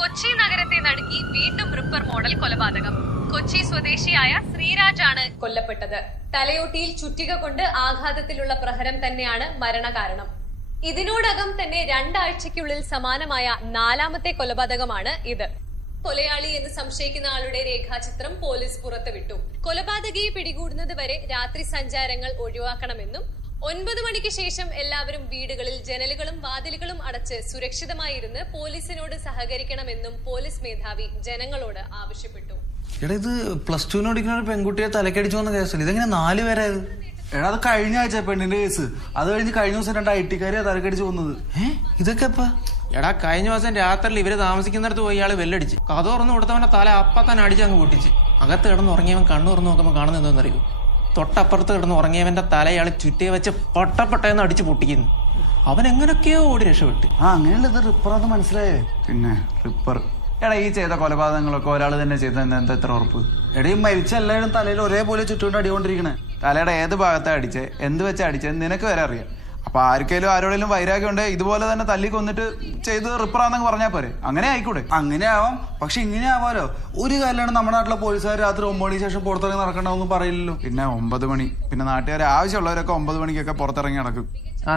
കൊച്ചി നഗരത്തെ നടുക്കി വീണ്ടും ripper model കൊലപാതകം. കൊച്ചി സ്വദേശിയായ ശ്രീരാജാണ് കൊല്ലപ്പെട്ടത്. തലയോട്ടിയിൽ ചുറ്റിക കൊണ്ട് ആഘാതത്തിലുള്ള പ്രഹരം തന്നെയാണ് മരണകാരണം. ഇതിനോടകം തന്നെ 2 ആഴ്ചയ്ക്കുള്ളിൽ സമാനമായ 4ാമത്തെ കൊലപാതകമാണ് ഇത്. കൊലയാളി എന്ന് സംശയിക്കുന്ന ആളുടെ രേഖാചിത്രം പോലീസ് പുറത്തുവിട്ടു. കൊലപാതകിയെ പിടികൂടുന്നത് വരെ രാത്രി സഞ്ചാരങ്ങൾ ഒഴിവാക്കണമെന്നും 9 മണിക്ക് ശേഷം എല്ലാവരും വീടുകളിൽ ജനലുകളും വാതിലുകളും അടച്ച് സുരക്ഷിതമായിരുന്ന് പോലീസിനോട് സഹകരിക്കണമെന്നും പോലീസ് മേധാവി ജനങ്ങളോട് ആവശ്യപ്പെട്ടു. എടാ, ഇത് +2 പഠിക്കുന്ന ഒരു പെൺകുട്ടിയെ തലക്കടിച്ചു വന്ന കേസല്ല. ഇതെങ്ങനെ 4 പേരായത്? എടാ, അത് കഴിഞ്ഞ ആഴ്ച പെണ്ണിന്റെ കേസ്. അത് കഴിഞ്ഞ് കഴിഞ്ഞ ദിവസം 2 IT-കാരെയാ തലക്കടിച്ചു വന്നത്. ഇതൊക്കെ എപ്പാ? എടാ, കഴിഞ്ഞ ദിവസം രാത്രിയിൽ ഇവര് താമസിക്കുന്നിടത്ത് പോയി ഇയാള് വെല്ലടിച്ച് കഥ തുറന്നു കൊടുത്തവന്റെ തല തന്നെ അടിച്ചങ്ങ് പൊട്ടിച്ച്. അകത്ത് കിടന്ന് ഉറങ്ങിയവൻ കണ്ണു തുറന്ന് നോക്കുമ്പോൾ കാണുന്ന എന്തോന്നറിയോ? തൊട്ടപ്പുറത്ത് കിടന്ന് ഉറങ്ങിയവന്റെ തല ഇയാള് ചുറ്റിയെ വെച്ച് പൊട്ടപ്പെട്ടെന്ന് അടിച്ച് പൊട്ടിക്കുന്നു. അവൻ എങ്ങനെയൊക്കെയോ ഓടി രക്ഷപ്പെട്ട്. അങ്ങനെയല്ല, ഇത് റിപ്പറാന്ന് മനസ്സിലായേ. പിന്നെ റിപ്പർ. എടാ, ഈ ചെയ്ത കൊലപാതകങ്ങളൊക്കെ ഒരാൾ തന്നെ ചെയ്തെന്ന് എന്താ എത്ര ഉറപ്പ്? എടാ, ഈ മരിച്ച എല്ലാവരും തലയിൽ ഒരേപോലെ ചുറ്റുകൊണ്ട് അടികൊണ്ടിരിക്കണേ. തലയുടെ ഏത് ഭാഗത്താ അടിച്ചേ, എന്ത് വെച്ചാ അടിച്ചേ നിനക്ക് വരെ അറിയാം. അപ്പൊ ആർക്കെങ്കിലും ആരോടെങ്കിലും വൈരാഗ്യം ഉണ്ട് ഇതുപോലെ തന്നെ തല്ലി കൊന്നിട്ട് ചെയ്ത് റിപ്പറാന്നങ്ങ് പറഞ്ഞാൽ പോരെ? അങ്ങനെ ആയിക്കൂടെ? അങ്ങനെ ആവാം, പക്ഷെ ഇങ്ങനെ ആവാലോ. ഒരു കാലമാണ് നമ്മുടെ നാട്ടിലെ പോലീസുകാർ രാത്രി 9 മണിക്ക് ശേഷം പുറത്തിറങ്ങി നടക്കണമെന്ന് പറയില്ലല്ലോ. പിന്നെ 9 മണി, പിന്നെ നാട്ടുകാരെ ആവശ്യമുള്ളവരൊക്കെ 9 മണിക്കൊക്കെ പുറത്തിറങ്ങി നടക്കും.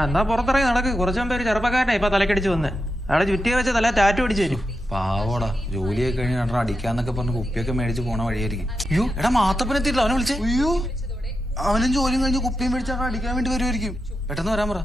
എന്നാ പുറത്തിറങ്ങി നടക്ക്. കുറച്ചു മുമ്പ് ഒരു ചെറുപ്പക്കാരനെ ഇപ്പൊ തലക്കടിച്ച് വന്ന് അവിടെ ചുറ്റിയെ വെച്ച് തല ടാറ്റു അടിച്ചു തരും. പാവോടാ, ജോലിയൊക്കെ കഴിഞ്ഞ് രണ്ടര അടിക്കാന്നൊക്കെ പറഞ്ഞ് കുപ്പിയൊക്കെ മേടിച്ച് പോണ വഴിയായിരിക്കും. അയ്യോ, എടാ, മാത്തപ്പനെത്തിയില്ല, അവനെ വിളിച്ചേ. അയ്യോ, അവനും ജോലിയും കഴിഞ്ഞ് കുപ്പിയും മേടിച്ചാൽ അടിക്കാൻ വേണ്ടി വരുമായിരിക്കും. പെട്ടെന്ന് വരാൻ പറ.